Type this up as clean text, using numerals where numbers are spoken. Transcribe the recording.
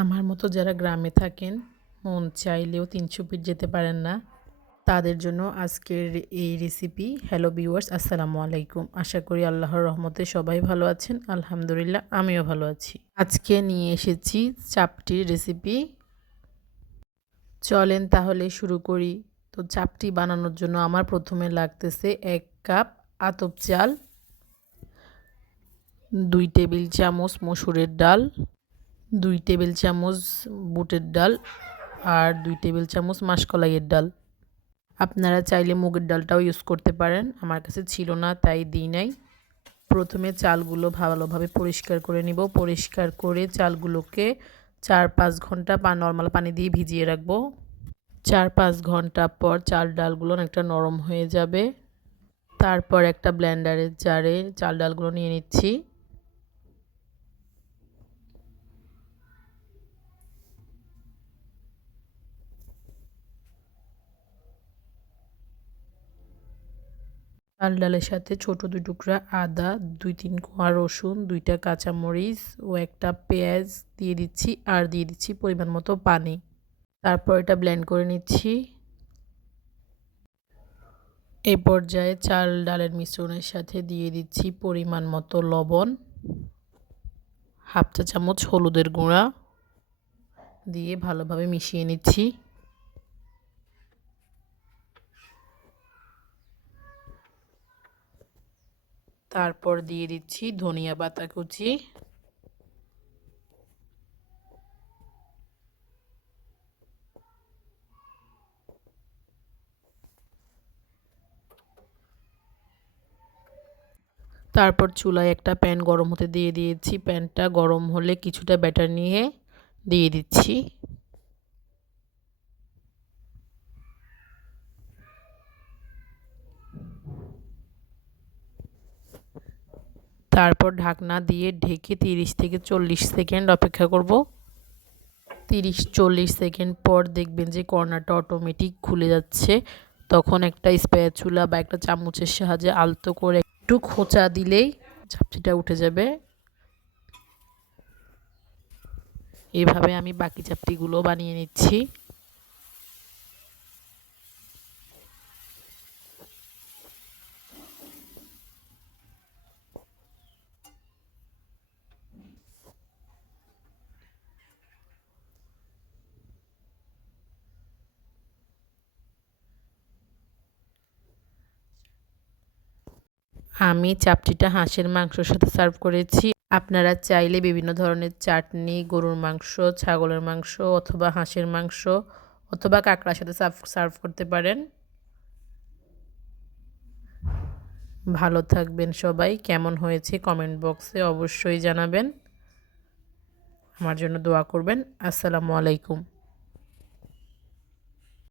আমার মতো যারা গ্রামে থাকেন, মন চাইলেও ৩০০ ফিট যেতে পারেন না, তাদের জন্য আজকের এই রেসিপি। হ্যালো ভিউয়ার্স, আসসালামু আলাইকুম। আশা করি আল্লাহর রহমতে সবাই ভালো আছেন। আলহামদুলিল্লাহ, আমিও ভালো আছি। আজকে নিয়ে এসেছি চাপটির রেসিপি। চলেন তাহলে শুরু করি। তো চাপটি বানানোর জন্য আমার প্রথমে লাগতেছে ১ কাপ আতপ চাল, ২ টেবিল চামচ মসুরের ডাল, ২ টেবিল চামচ বুটের ডাল আর ২ টেবিল চামচ মাসকলাইয়ের ডাল। আপনারা চাইলে মুগের ডালটাও ইউজ করতে পারেন, আমার কাছে ছিল না তাই দিই নাই। প্রথমে চালগুলো ভালোভাবে পরিষ্কার করে নিব। পরিষ্কার করে চালগুলোকে ৪-৫ ঘন্টা নর্মাল পানি দিয়ে ভিজিয়ে রাখবো। ৪-৫ ঘন্টা পর চাল ডালগুলো অনেকটা নরম হয়ে যাবে। তারপর একটা ব্লেন্ডারের জারে চাল ডালগুলো নিয়ে নিচ্ছি। চাল ডালের সাথে ছোট ২ টুকরা আদা, ২-৩ কোয়া রসুন, ২টা কাঁচামরিচ ও একটা পেঁয়াজ দিয়ে দিচ্ছি আর দিয়ে দিচ্ছি পরিমাণ মতো পানি। তারপর এটা ব্লেন্ড করে নিচ্ছি। এই পর্যায়ে চাল ডালের মিশ্রণের সাথে দিয়ে দিচ্ছি পরিমাণ মতো লবণ, হাফ চা চামচ হলুদের গুঁড়া দিয়ে ভালোভাবে মিশিয়ে নিচ্ছি। তারপর দিয়ে দিচ্ছি ধনিয়া পাতা কুচি, তারপর চুলায় একটা প্যান গরম হতে দিয়ে দিয়েছি। প্যানটা গরম হলে কিছুটা ব্যাটার নিয়ে দিয়ে দিচ্ছি। তারপর ঢাকনা দিয়ে ঢেকে ৩০ থেকে ৪০ সেকেন্ড অপেক্ষা করব। ৩০-৪০ সেকেন্ড পর দেখবেন যে কর্নারটা অটোমেটিক খুলে যাচ্ছে। তখন একটা স্প্যাচুলা বা একটা চামচের সাহায্যে আলতো করে একটু খোঁচা দিলেই চাপটিটা উঠে যাবে। এভাবে আমি বাকি চাপটিগুলো বানিয়ে নিচ্ছি। আমি চাপটিটা হাঁসের মাংসের সাথে সার্ভ করেছি। আপনারা চাইলে বিভিন্ন ধরনের চাটনি, গরুর মাংস, ছাগলের মাংস অথবা হাঁসের মাংস অথবা কাঁকড়ার সাথে সার্ভ করতে পারেন। ভালো থাকবেন সবাই। কেমন হয়েছে কমেন্ট বক্সে অবশ্যই জানাবেন। আমার জন্য দোয়া করবেন। আসসালামু আলাইকুম।